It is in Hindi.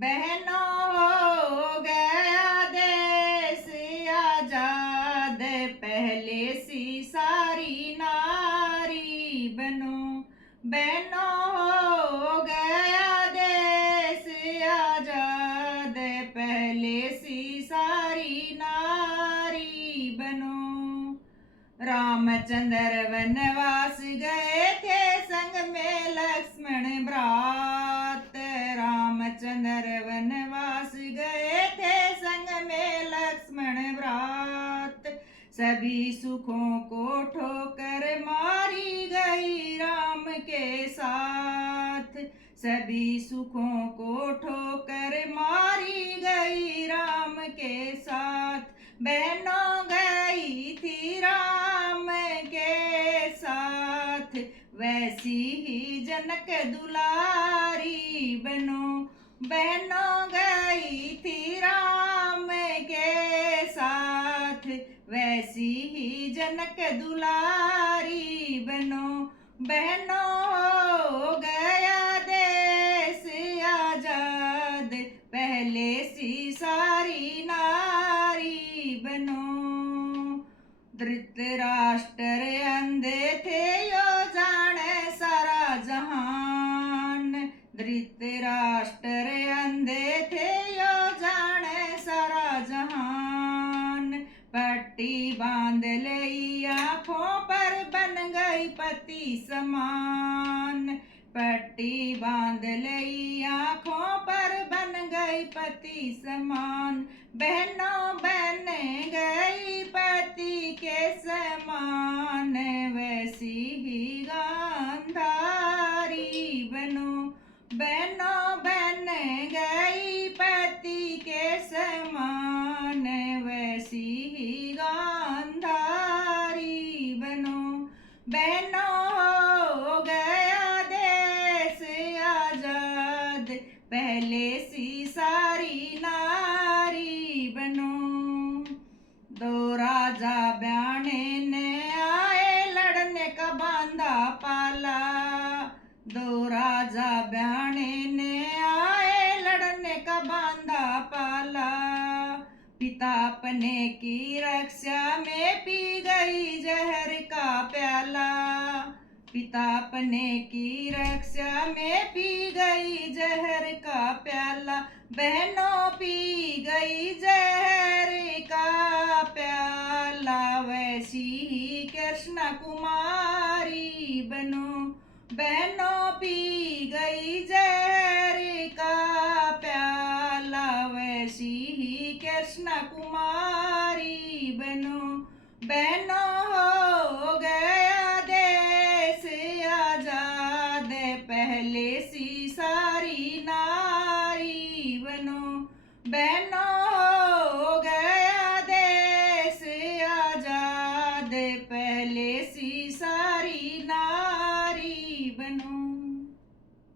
बहनों हो गया देश आजाद, पहले सी सारी नारी बनो। बहनों हो गया देश आजाद, पहले सी सारी नारी बनो। रामचंद्र वनवास गए थे, संग में लक्ष्मण भ्रात। रामचंद्र वनवास गए थे, संग में लक्ष्मण भ्रात। सभी सुखों को ठोकर मारी गई राम के साथ। सभी सुखों को ठोकर मारी गई राम के साथ। बहनों गई थी राम के साथ, वैसी ही जनक दुलारी बनो। बहनों गई थी राम के साथ, वैसी ही जनक दुलारी बनो। बहनों हो गया देश आजाद, पहले सी सारी नारी बनो। धृतराष्ट्र अंधे थे यो जाने सारा जहान। धृतराष्ट्र अंधे थे यो जाने सारा जहान। पट्टी बांध लई आंखों पर, बन गई पति समान। पट्टी बांध लई आंखों पर, बन गई पति समान। बहनों बन गई पति के समान, वैसी ही गांधारी बनो। बहनों बन गई पति के समान, वैसी ही गांधारी बनो। बहनों हो गया देश आजाद, पहले सी सारी नारी बनो। दो राजा ब्याने ने आए, लड़ने का बांधा पाला। दो राजा ब्याने ने आए, लड़ने का बांधा पाला। पिता अपने की रक्षा में पी गई जहर का प्याला। पिता अपने की रक्षा में पी गई जहर का प्याला। बहनों पी गई जहर का प्याला, वैसी ही कृष्ण कुमारी बनो। बहनों पी गई जहर का प्याला, वैसी ही कृष्ण कुमारी बनो। बहनों हो गया देश आजाद, पहले सी सारी नारी बनो। बहनों हो गया देश आजाद।